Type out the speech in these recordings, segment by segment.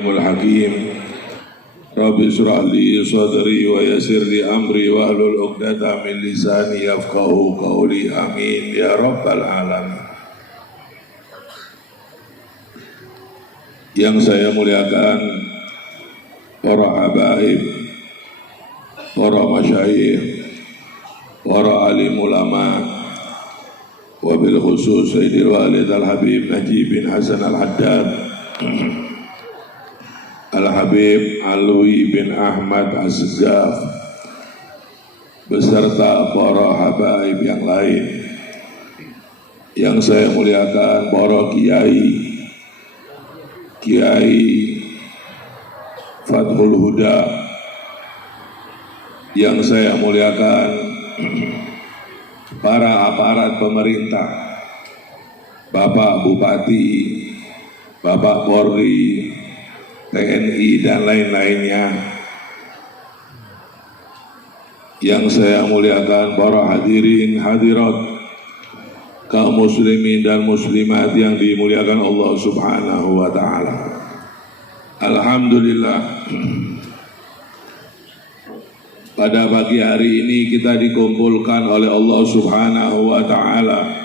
Hakim Rabbi shrah li sadri wa yassir li amri wa hlul 'uqdatam min lisani yafqahu qawli. Amin ya rabbal alamin. Yang saya muliakan para habaib, para masyayikh, para alim ulama, wabil khusus Sayyidil Walid Al-Habib Najib bin Hasan Al-Haddad, Al-Habib Alwi bin Ahmad Az-Zaf, beserta para habaib yang lain. Yang saya muliakan para Kiai Fathul Huda. Yang saya muliakan para aparat pemerintah, Bapak Bupati, Bapak Polri, TNI dan lain-lainnya. Yang saya muliakan para hadirin hadirat, kaum muslimin dan muslimat yang dimuliakan Allah Subhanahu wa taala. Alhamdulillah, pada pagi hari ini kita dikumpulkan oleh Allah Subhanahu wa taala.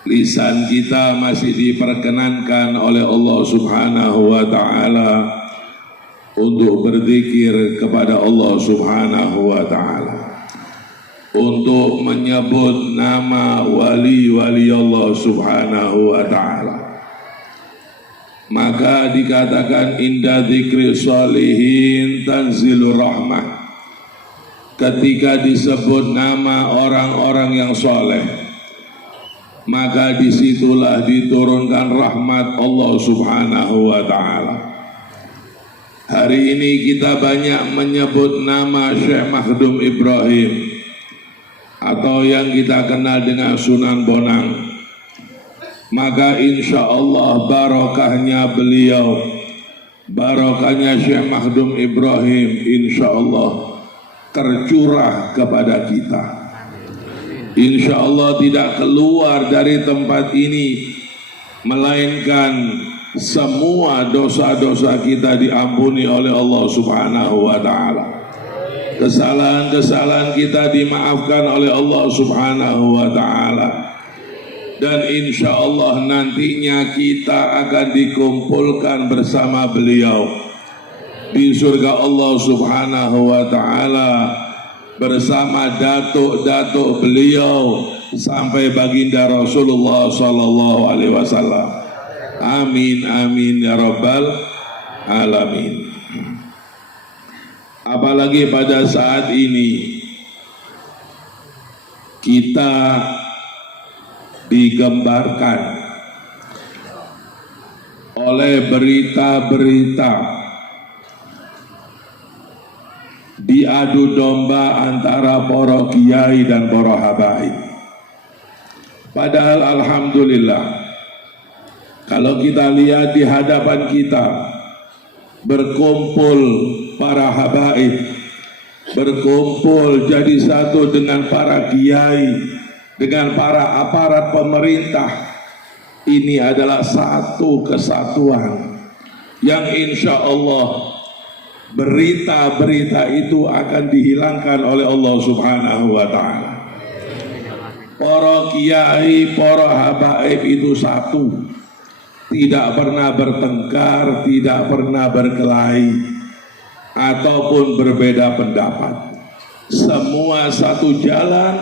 Lisan kita masih diperkenankan oleh Allah Subhanahu wa taala untuk berzikir kepada Allah Subhanahu wa taala, untuk menyebut nama wali-wali Allah Subhanahu wa taala. Maka dikatakan inda dzikri sholihin tanzilur rahmah. Ketika disebut nama orang-orang yang soleh, maka disitulah diturunkan rahmat Allah Subhanahu wa ta'ala. Hari ini kita banyak menyebut nama Syekh Makhdum Ibrahim, atau yang kita kenal dengan Sunan Bonang. Maka insya Allah barokahnya beliau, barokahnya Syekh Makhdum Ibrahim, insya Allah tercurah kepada kita. Insya Allah tidak keluar dari tempat ini melainkan semua dosa-dosa kita diampuni oleh Allah Subhanahu wa ta'ala. Kesalahan-kesalahan kita dimaafkan oleh Allah Subhanahu wa ta'ala. Dan insya Allah nantinya kita akan dikumpulkan bersama beliau di surga Allah Subhanahu wa ta'ala, bersama datuk-datuk beliau sampai baginda Rasulullah sallallahu alaihi wasallam. Amin amin ya rabbal alamin. Apalagi pada saat ini kita digembarkan oleh berita-berita diadu domba antara para kiai dan para habaib. Padahal alhamdulillah, kalau kita lihat di hadapan kita berkumpul para habaib, berkumpul jadi satu dengan para kiai, dengan para aparat pemerintah. Ini adalah satu kesatuan yang insya Allah berita-berita itu akan dihilangkan oleh Allah Subhanahu wa ta'ala. Para kiai, para habaib itu satu, tidak pernah bertengkar, tidak pernah berkelahi ataupun berbeda pendapat. Semua satu jalan,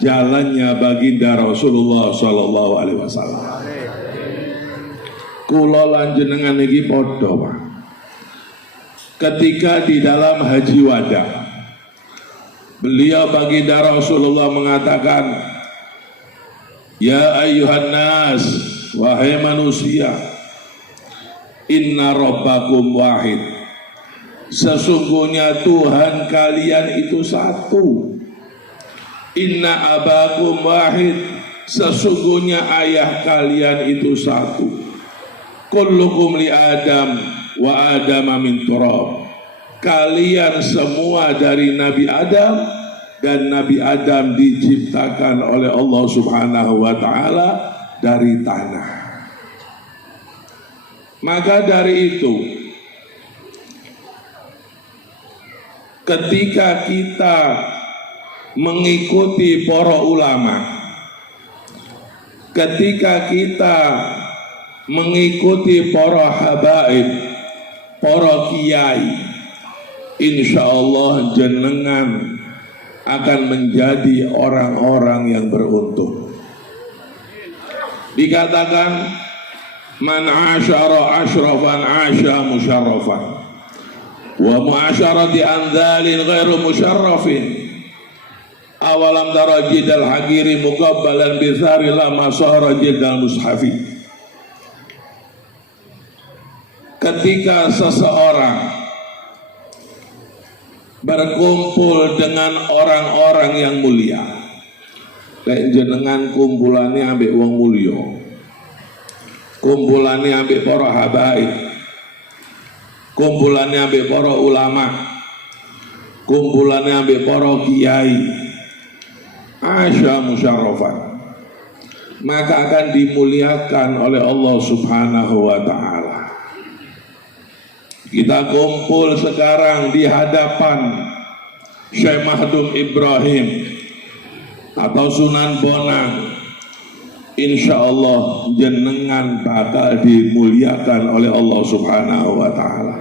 jalannya baginda Rasulullah sallallahu alaihi wasallam. Kula lan jenengan iki padha, Pak. Ketika di dalam haji wada, beliau baginda Rasulullah mengatakan, ya ayyuhan nas, wahai manusia, inna rabbakum wahid. Sesungguhnya Tuhan kalian itu satu. Inna abakum wahid. Sesungguhnya ayah kalian itu satu. Kullukum li Adam wa Adama min turab. Kalian semua dari Nabi Adam, dan Nabi Adam diciptakan oleh Allah Subhanahu wa ta'ala dari tanah. Maka dari itu, ketika kita mengikuti para ulama, ketika kita mengikuti para habaib, para kiai, insya Allah jenengan akan menjadi orang-orang yang beruntung. Dikatakan man asyara asyrafan asya musyarrafan wa muasyarati andalin ghairu musyarrafin awalam tara jidal hagiri muqabbalan bisari lama sahara jidal mushafi. Ketika seseorang berkumpul dengan orang-orang yang mulia, kayak jenengan kumpulannya ambek wong mulya, kumpulannya ambek para habaib, kumpulannya ambek para ulama, kumpulannya ambek para kiai, asya musyarrafan, maka akan dimuliakan oleh Allah Subhanahu wa ta'ala. Kita kumpul sekarang di hadapan Syekh Mahdum Ibrahim atau Sunan Bonang, insya Allah jenengan bakal dimuliakan oleh Allah Subhanahu wa ta'ala.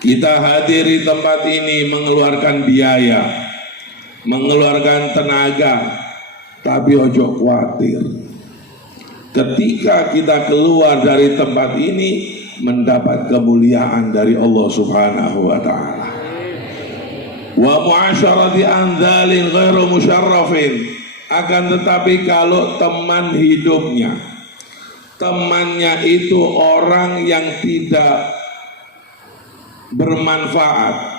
Kita hadiri tempat ini mengeluarkan biaya, mengeluarkan tenaga, tapi ojo khawatir. Ketika kita keluar dari tempat ini mendapat kemuliaan dari Allah Subhanahu wa ta'ala. Wa muasyarati andalin ghairu musyarrafin, akan tetapi kalau teman hidupnya, temannya itu orang yang tidak bermanfaat,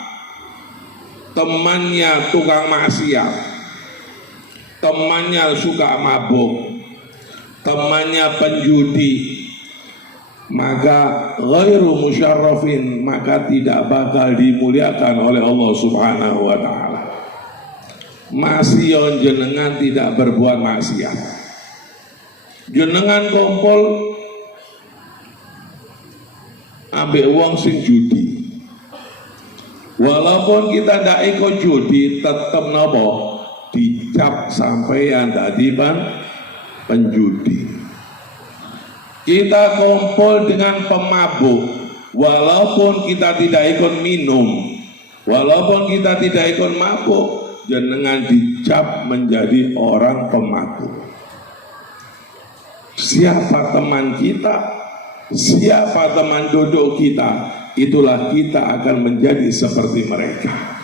temannya tukang maksiat, temannya suka mabuk, temannya penjudi, maka ghairu musyarrafin, maka tidak bakal dimuliakan oleh Allah Subhanahu wa ta'ala. Masih jenengan tidak berbuat maksiat, jenengan kumpul ambek wong sing judi, walaupun kita ndak ikut judi, tetep nopo dicap sampeyan dadi penjudi. Kita kumpul dengan pemabuk, walaupun kita tidak ikut minum, walaupun kita tidak ikut mabuk, jenengan dicap menjadi orang pemabuk. Siapa teman kita, siapa teman duduk kita, itulah kita akan menjadi seperti mereka.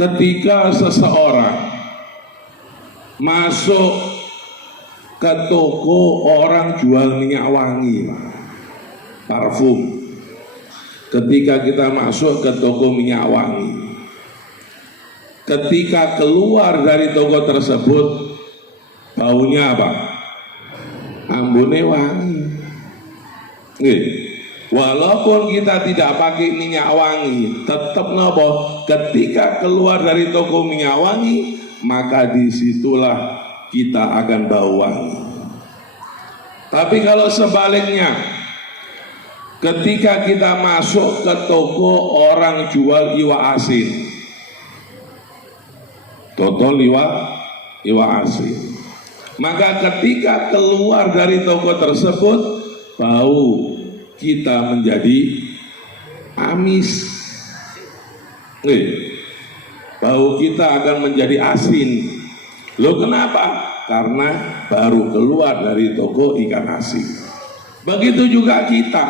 Ketika seseorang masuk ke toko orang jual minyak wangi, parfum, ketika kita masuk ke toko minyak wangi, ketika keluar dari toko tersebut, baunya apa? Ambune wangi. Walaupun kita tidak pakai minyak wangi, tetap nopo, ketika keluar dari toko minyak wangi, maka disitulah kita akan bau wangi. Tapi kalau sebaliknya, ketika kita masuk ke toko orang jual iwa asin, total iwa asin, maka ketika keluar dari toko tersebut, bau kita menjadi amis. Bau kita akan menjadi asin. Loh kenapa? Karena baru keluar dari toko ikan asin. Begitu juga kita,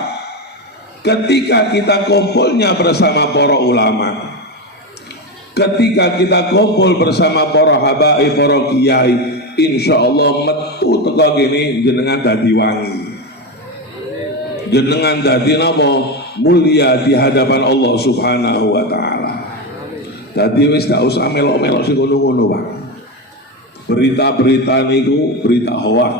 ketika kita kumpulnya bersama para ulama, ketika kita kumpul bersama para habaib, para kiai, insya Allah metu teko gini jenengan dadi wangi, jenengan dadi napa mulia di hadapan Allah Subhanahu wa ta'ala. Dadi wis gak usah melok-melok sing ngono-ngono, Pak. Berita-berita niku berita hoak,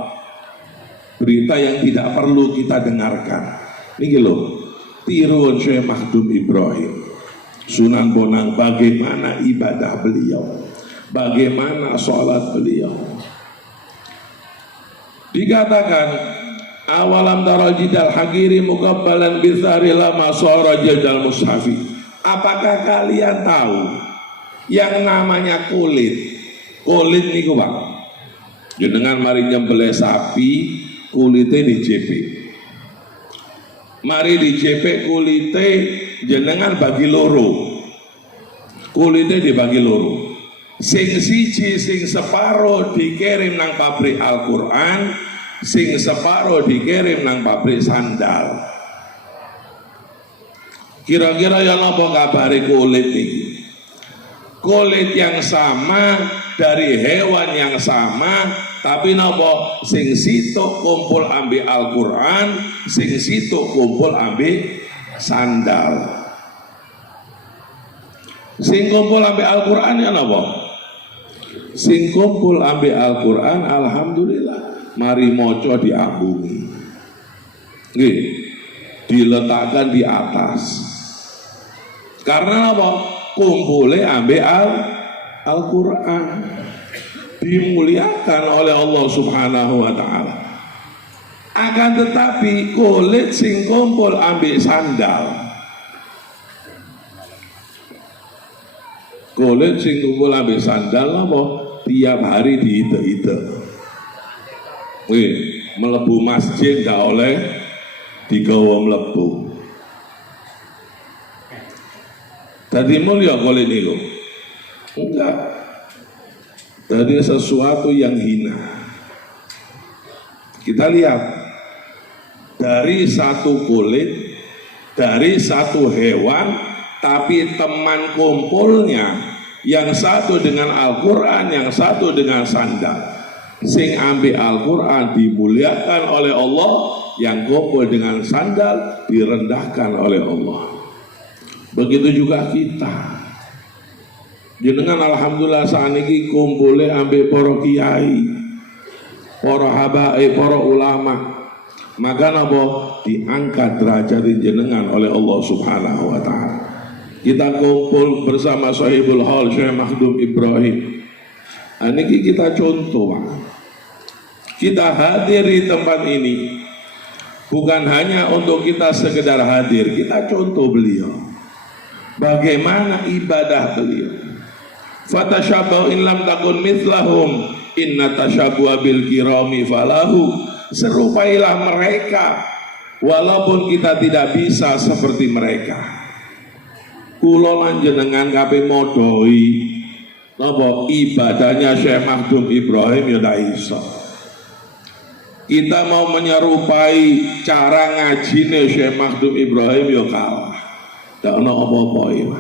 berita yang tidak perlu kita dengarkan. Niki lho, tiruan Syekh Mahdum Ibrahim, Sunan Bonang, bagaimana ibadah beliau, bagaimana sholat beliau. Dikatakan awalam taral jidal hagiri mukabbalan bisari lama sora jadal mushafi. Apakah kalian tahu yang namanya kulit? Kulit niku Pak. Jenengan mari nyembelih sapi, kulitnya dijepit. Mari dijepit kulitnya jenengan bagi loro. Kulitnya dibagi loro, sing siji sing separo dikirim nang pabrik Al-Quran, sing separo dikirim nang pabrik sandal. Kira-kira ya napa kabare kulit iki? Kulit yang sama dari hewan yang sama, tapi napa sing sitok kumpul ambil Al-Quran, sing sitok kumpul ambil sandal. Sing kumpul ambil Al-Quran ya napa? Sing kumpul ambil Al-Quran alhamdulillah mari moco diambungi. Nggih, diletakkan di atas. Karena apa? Kumpulnya ambil Al-Quran. Dimuliakan oleh Allah Subhanahu wa taala. Akan tetapi kulit sing kumpul ambil sandal. Kulit sing kumpul ambil sandal apa? Tiap hari diite-ite. Wih, melebu masjid gak oleh digawa melebu. Tadi mulia kulit niku? Enggak. Tadi sesuatu yang hina. Kita lihat dari satu kulit, dari satu hewan, tapi teman kumpulnya yang satu dengan Al-Quran, yang satu dengan sandal. Sing ambil Al-Quran dimuliakan oleh Allah, yang kumpul dengan sandal direndahkan oleh Allah. Begitu juga kita. Jenengan alhamdulillah saat ini kumpulnya ambil para kiai, para habaib, para ulama. Maka napa diangkat derajat jenengan oleh Allah Subhanahu wa taala. Kita kumpul bersama Sahibul Hal Syekh Makhdum Ibrahim. Ini kita contoh Pak. Kita hadir di tempat ini bukan hanya untuk kita sekedar hadir, kita contoh beliau. Bagaimana ibadah beliau. Fatashabbahu in lam takun mithlahum inna tashabbuha bil kirami falahu. Serupailah mereka walaupun kita tidak bisa seperti mereka. Kula lan jenengan kabeh modoi napa ibadahnya Syekh Makhdum Ibrahim ya ndak iso. Kita mau menyerupai cara ngajine Syekh Makhdum Ibrahim ya kalah. Ndak ono apa-apa ya.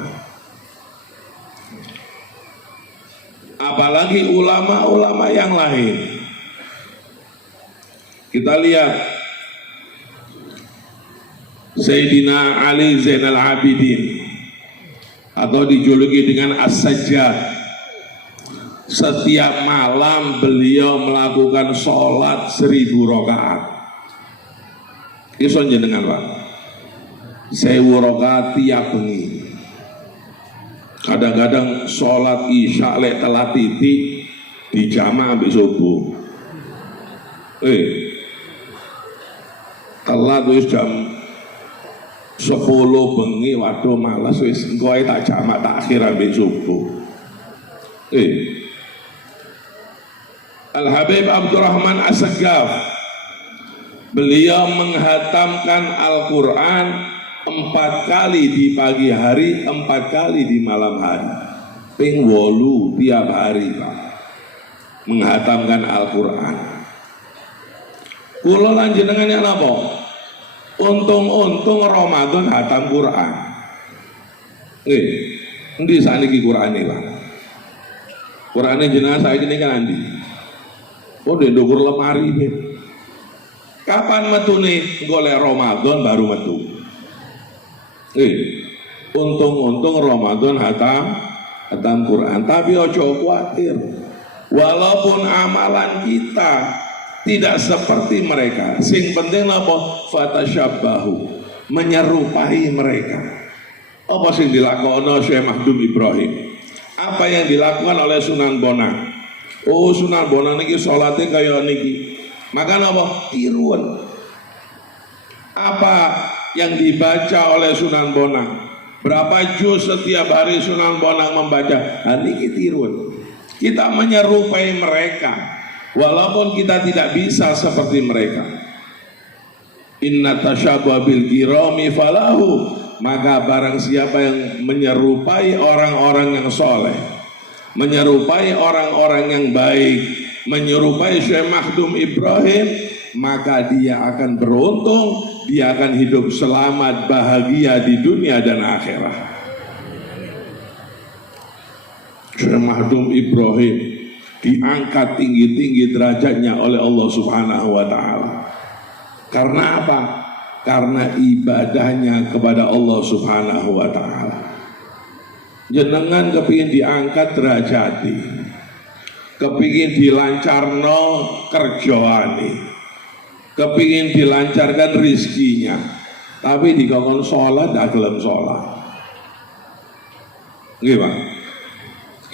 Apalagi ulama-ulama yang lain. Kita lihat Sayyidina Ali Zainal Abidin atau dijuluki dengan As-Sajjad. Setiap malam beliau melakukan sholat 1000 rakaat. Iso jenengan Pak, 1000 rakaat tiap bengi. Kadang-kadang sholat isya lek telat titik dijama habis subuh. Telat wis jam 10 bengi, waduh malas wis engko ae tak jamak tak akhir ambek subuh. Al-Habib Abdurrahman As-Saggaf beliau menghatamkan Al-Quran 4 kali di pagi hari, 4 kali di malam hari. Ping 8 tiap hari Pak menghatamkan Al-Quran. Kula lan jenengan napa? Untung-untung Ramadan hatam Quran. Endi sakniki Qurane, Pak? Qurane jenengan saiki niki kan endi? Oh, di ndukur lemari iki. Kapan metune golek Ramadan baru metu? Untung-untung Ramadan hatam Quran, tapi ojo khawatir. Walaupun amalan kita tidak seperti mereka, sing penting apa? Fatashabbahu, menyerupai mereka. Apa sing dilakukan Syekh Makhdum Ibrahim? Apa yang dilakukan oleh Sunan Bonang? Oh, Sunan Bonang niki salate kaya niki. Maka apa? Tiruan. Apa yang dibaca oleh Sunan Bonang? Berapa juz setiap hari Sunan Bonang membaca? Niki tiruan. Kita menyerupai mereka, walaupun kita tidak bisa seperti mereka. Inna tasyabba bil kirami falahu. Maka barang siapa yang menyerupai orang-orang yang soleh, menyerupai orang-orang yang baik, menyerupai Syekh Makhdum Ibrahim, maka dia akan beruntung, dia akan hidup selamat, bahagia di dunia dan akhirat. Syekh Makhdum Ibrahim diangkat tinggi-tinggi derajatnya oleh Allah Subhanahu wa Ta'ala. Karena apa? Karena ibadahnya kepada Allah Subhanahu wa Ta'ala. Jenengan kepingin diangkat derajati, kepingin dilancarno kerjaane, kepingin dilancarkan rizkinya, tapi dikongkon sholat gak gelem sholat. Gimana?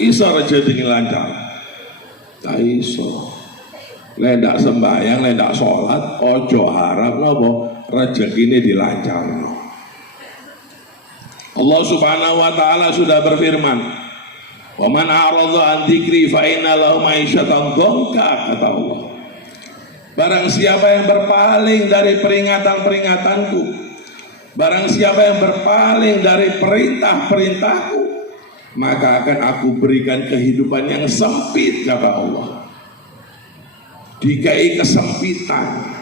Iso rezeki lancar? Tak iso. Lendak sembahyang, lendak sholat, ojo harap nopo rezeki ini dilancarno. Allah Subhanahu wa Ta'ala sudah berfirman, "Wa man a'radha an dzikri fa inna lahu ma'isyatan dhanka," kata Allah. Barang siapa yang berpaling dari peringatan-peringatanku, barang siapa yang berpaling dari perintah-perintahku, maka akan aku berikan kehidupan yang sempit, kata Allah. Dikai kesempitan,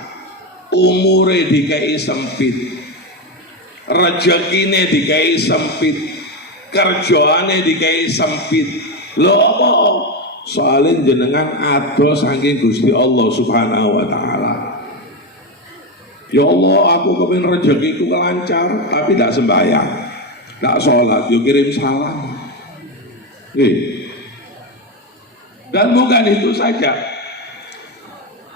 umure dikai sempit, rezekine dikai sempit, kerjaane dikai sempit. Lho apa? Soalnya jenengan ado saking Gusti Allah Subhanahu wa Ta'ala. Ya Allah, aku kepengin rezekiku lancar, tapi tidak sembahyang, tidak sholat, yo kirim salam. Dan bukan itu saja.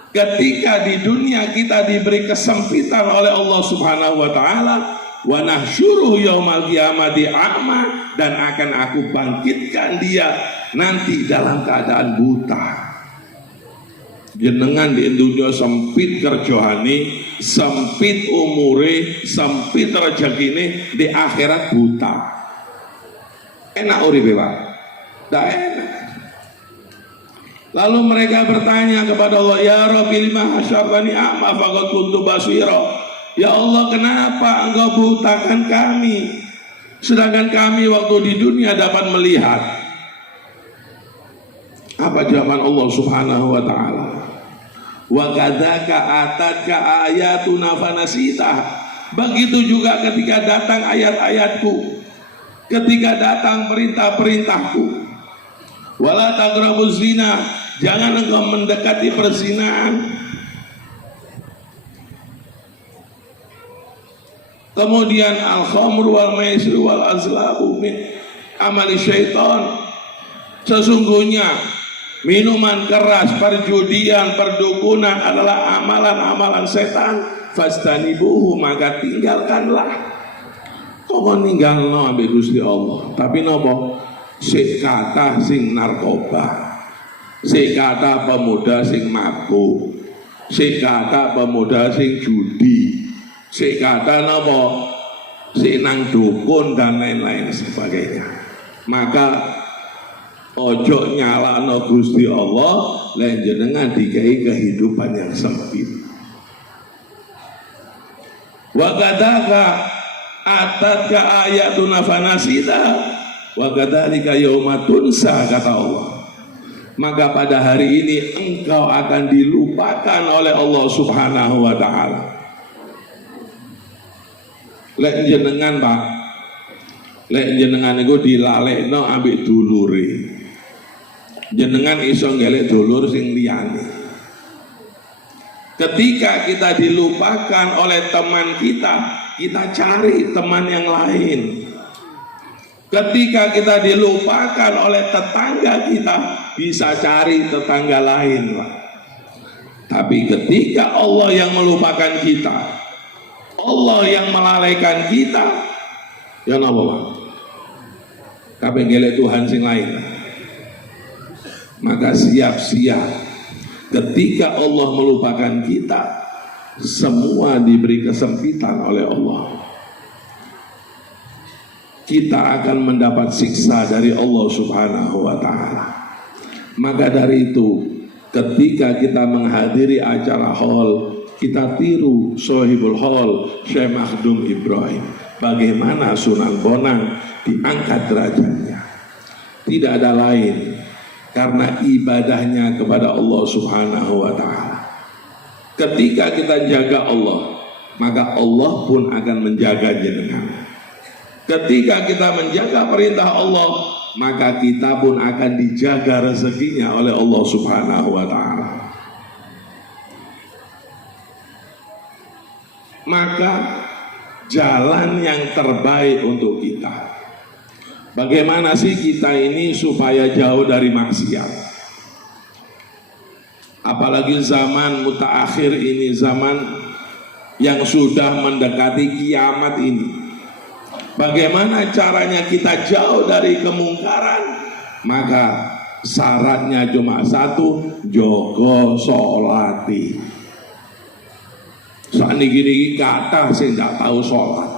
Ketika di dunia kita diberi kesempitan oleh Allah Subhanahu wa Ta'ala, wa nahsyuruhu yaumal qiyamati a'ma, dan akan aku bangkitkan dia nanti dalam keadaan buta. Jenengan di dunia sempit kerjoane, sempit umure, sempit rezekine, di akhirat buta. Enak uripe, Pak? Tidak enak. Lalu mereka bertanya kepada Allah, "Ya Rabbi lima hasyartani a'ma faqad kuntu basira." Ya Allah, kenapa engkau butakan kami, sedangkan kami waktu di dunia dapat melihat? Apa jawaban Allah Subhanahu wa Ta'ala? Wa kadzaka atatka ayatuna fanasitah. Begitu juga ketika datang ayat-ayatku, ketika datang perintah-perintahku. Wala taqrabuz zina, jangan engkau mendekati perzinahan. Kemudian al-khamru wal maisir wal azlabu min amali syaitan. Sesungguhnya minuman keras, perjudian, perdukunan adalah amalan-amalan setan. Fastanibuhu, maka tinggalkanlah. Kok ninggalno ambek Gusti Allah, tapi nopo? Sik kata sing narkoba, sik kata pemuda sing mabuk, sik kata pemuda sing judi, sik kata nopo? Sik nang dukun dan lain-lain sebagainya. Maka ojo nyalano Gusti Allah lan jenengan dikai kehidupan yang sempit. Wa kadzaka atatka ayatuna fanasita wa kadzalika yauma tunsa, kata Allah. Maka pada hari ini engkau akan dilupakan oleh Allah Subhanahu wa Ta'ala. Lek jenengan, Pak, lek jenengan itu dilalekno ambek dulure, jenengan iso ngelek dulur sing liyane. Ketika kita dilupakan oleh teman kita, kita cari teman yang lain. Ketika kita dilupakan oleh tetangga kita, bisa cari tetangga lain, Pak. Tapi ketika Allah yang melupakan kita, Allah yang melalaikan kita, ya napa, Pak? Kabeh ngelek Tuhan sing lain. Maka siap-siap Ketika Allah melupakan kita, semua diberi kesempitan oleh Allah. Kita akan mendapat siksa dari Allah Subhanahu wa ta'ala. Maka dari itu, ketika kita menghadiri acara haul, kita tiru Sohibul Haul Syekh Makhdum Ibrahim. Bagaimana Sunan Bonang diangkat derajatnya. Tidak ada lain, karena ibadahnya kepada Allah Subhanahu wa ta'ala. Ketika kita jaga Allah, maka Allah pun akan menjaga jenengan. Ketika kita menjaga perintah Allah, maka kita pun akan dijaga rezekinya oleh Allah Subhanahu wa ta'ala. Maka jalan yang terbaik untuk kita, bagaimana sih kita ini supaya jauh dari maksiat? Apalagi zaman mutaakhir ini, zaman yang sudah mendekati kiamat ini. Bagaimana caranya kita jauh dari kemungkaran? Maka syaratnya cuma satu, jogo sholati. Saat ini kata saya tidak tahu sholat,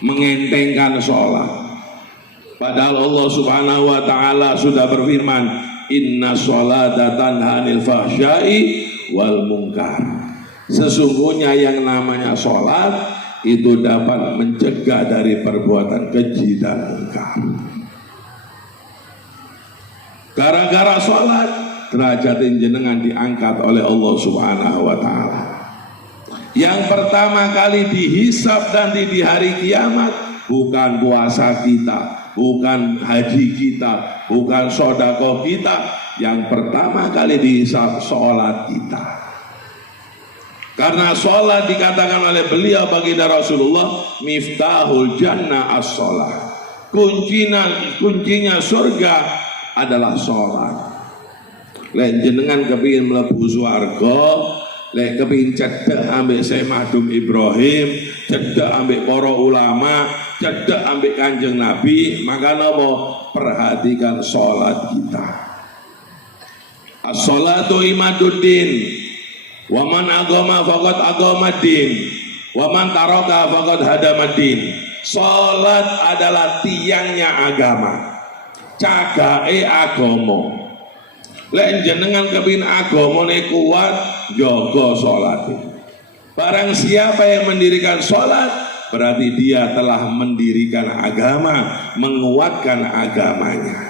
mengentengkan sholat. Padahal Allah Subhanahu wa ta'ala sudah berfirman, inna sholata tanha 'anil fahsya'i wal munkar. Sesungguhnya yang namanya sholat itu dapat mencegah dari perbuatan keji dan munkar. Gara-gara sholat, derajat jenengan diangkat oleh Allah Subhanahu wa ta'ala. Yang pertama kali dihisab nanti di hari kiamat bukan puasa kita, bukan haji kita, bukan sedekah kita. Yang pertama kali dihisab sholat kita. Karena sholat dikatakan oleh beliau baginda Rasulullah, miftahul jannah as-sholat. Kuncinya surga adalah sholat. Lain jenengan kepingin mlebu swarga, lek kepingin cedek ambek Syekh Makhdum Ibrahim, cedek ambek para ulama, cedek ambek Kanjeng Nabi, maka napa? Perhatikan sholat kita. As-sholatu imaduddin, wa man agama faqad agamaddin, wa man taraka faqad hadamaddin. Sholat adalah tiangnya agama, cagake agama. Lek jenengan kepin agamane kuat, jaga sholat. Barang siapa yang mendirikan sholat, berarti dia telah mendirikan agama, menguatkan agamanya.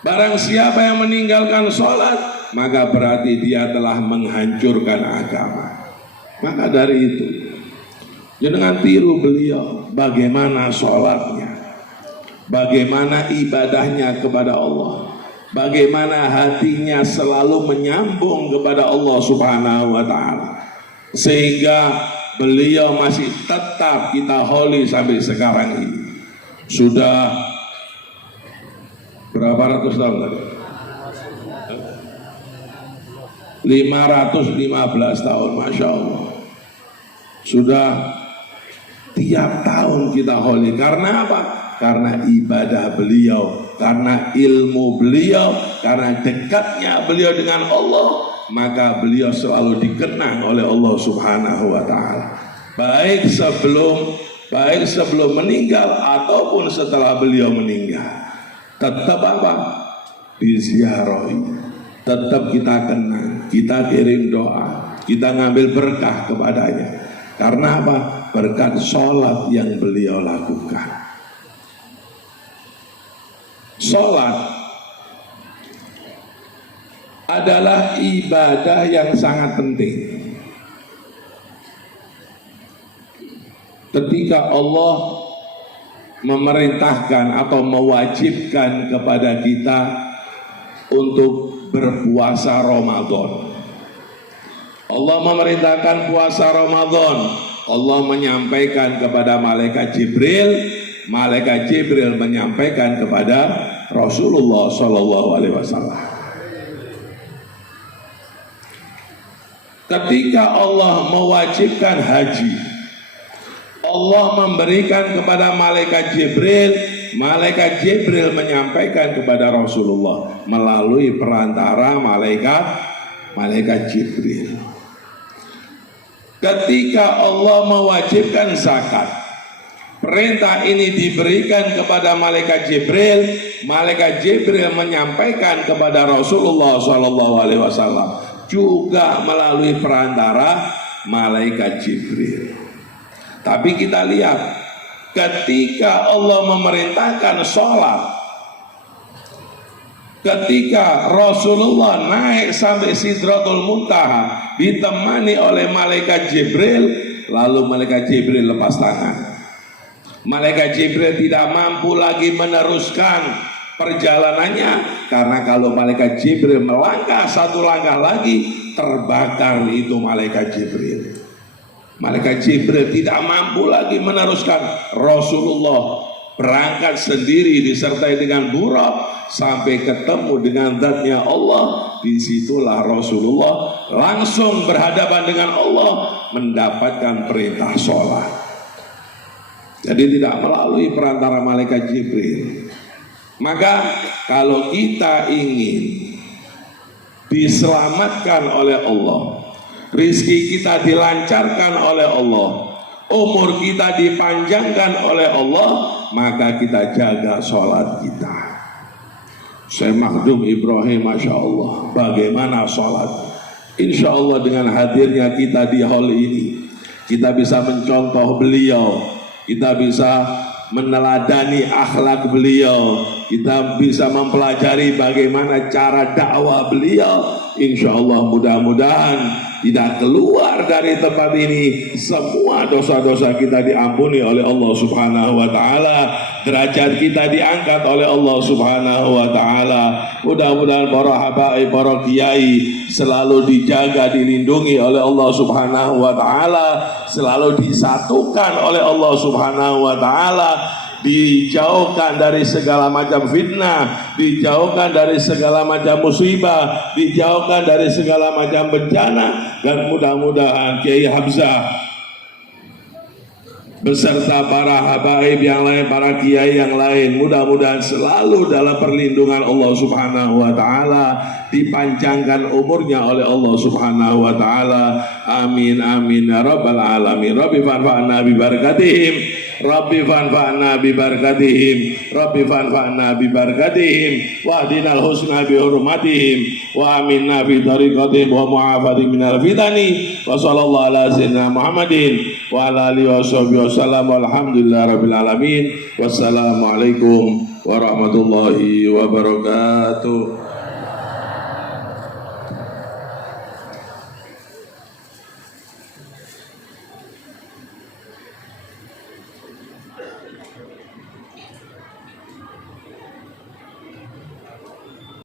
Barang siapa yang meninggalkan sholat, maka berarti dia telah menghancurkan agama. Maka dari itu, jenengan tiru beliau bagaimana sholatnya, bagaimana ibadahnya kepada Allah, bagaimana hatinya selalu menyambung kepada Allah Subhanahu wa ta'ala, sehingga beliau masih tetap kita holi sampai sekarang ini. Sudah berapa ratus tahun tadi? 515 tahun, Masya Allah. Sudah tiap tahun kita holi. Karena apa? Karena ibadah beliau, karena ilmu beliau, karena dekatnya beliau dengan Allah, maka beliau selalu dikenang oleh Allah Subhanahu wa ta'ala. Baik sebelum meninggal ataupun setelah beliau meninggal. Tetap apa? Diziarahi. Tetap kita kenang, kita kirim doa, kita ngambil berkah kepadanya. Karena apa? Berkat sholat yang beliau lakukan. Sholat adalah ibadah yang sangat penting. Ketika Allah memerintahkan atau mewajibkan kepada kita untuk berpuasa Ramadan, Allah memerintahkan puasa Ramadan. Allah menyampaikan kepada malaikat Jibril, malaikat Jibril menyampaikan kepada Rasulullah Shallallahu Alaihi Wasallam. Ketika Allah mewajibkan haji, Allah memberikan kepada malaikat Jibril malaikat Jibril menyampaikan kepada Rasulullah melalui perantara malaikat Jibril. Ketika Allah mewajibkan zakat, perintah ini diberikan kepada malaikat Jibril menyampaikan kepada Rasulullah SAW juga melalui perantara malaikat Jibril. Tapi kita lihat, ketika Allah memerintahkan sholat, ketika Rasulullah naik sampai Sidratul Muntaha ditemani oleh malaikat Jibril, lalu malaikat Jibril lepas tangan. Malaikat Jibril tidak mampu lagi meneruskan perjalanannya, karena kalau malaikat Jibril melangkah satu langkah lagi, terbakar itu malaikat Jibril. Malaikat Jibril tidak mampu lagi meneruskan. Rasulullah berangkat sendiri disertai dengan Buraq sampai ketemu dengan zatnya Allah. Disitulah Rasulullah langsung berhadapan dengan Allah, mendapatkan perintah sholat. Jadi tidak melalui perantara malaikat Jibril. Maka kalau kita ingin diselamatkan oleh Allah, rizki kita dilancarkan oleh Allah, umur kita dipanjangkan oleh Allah, maka kita jaga sholat kita. Syekh Makhdum Ibrahim, Masya Allah, bagaimana sholat? Insya Allah dengan hadirnya kita di hall ini, kita bisa mencontoh beliau, kita bisa meneladani akhlak beliau, kita bisa mempelajari bagaimana cara dakwah beliau. Insya Allah mudah-mudahan tidak keluar dari tempat ini semua dosa-dosa kita diampuni oleh Allah Subhanahu wa Ta'ala, derajat kita diangkat oleh Allah Subhanahu wa Ta'ala. Mudah-mudahan para habaib, para kiai selalu dijaga, dilindungi oleh Allah Subhanahu wa Ta'ala, selalu disatukan oleh Allah Subhanahu wa Ta'ala, dijauhkan dari segala macam fitnah, dijauhkan dari segala macam musibah, dijauhkan dari segala macam bencana. Dan mudah-mudahan Kiai Hamzah beserta para habaib yang lain, para kiai yang lain, mudah-mudahan selalu dalam perlindungan Allah Subhanahu wa Ta'ala, dipanjangkan umurnya oleh Allah Subhanahu wa Ta'ala. Amin amin ya rabbal alamin. Rabbi fanfa'na bi barakatihim, Rabbi fanfa'na bi barakatihim, Rabbi fanfa'na bi barakatihim, wa ahdinal husna bi hurmatihim, wa aminna fi tariqatihim, wa mu'afatihim minal fitani, wa sallallahu ala sayyidina Muhammadin wa ala alihi wa sahbihi wa sallam, walhamdulillah rabbil alamin. Wassalamualaikum warahmatullahi wabarakatuh.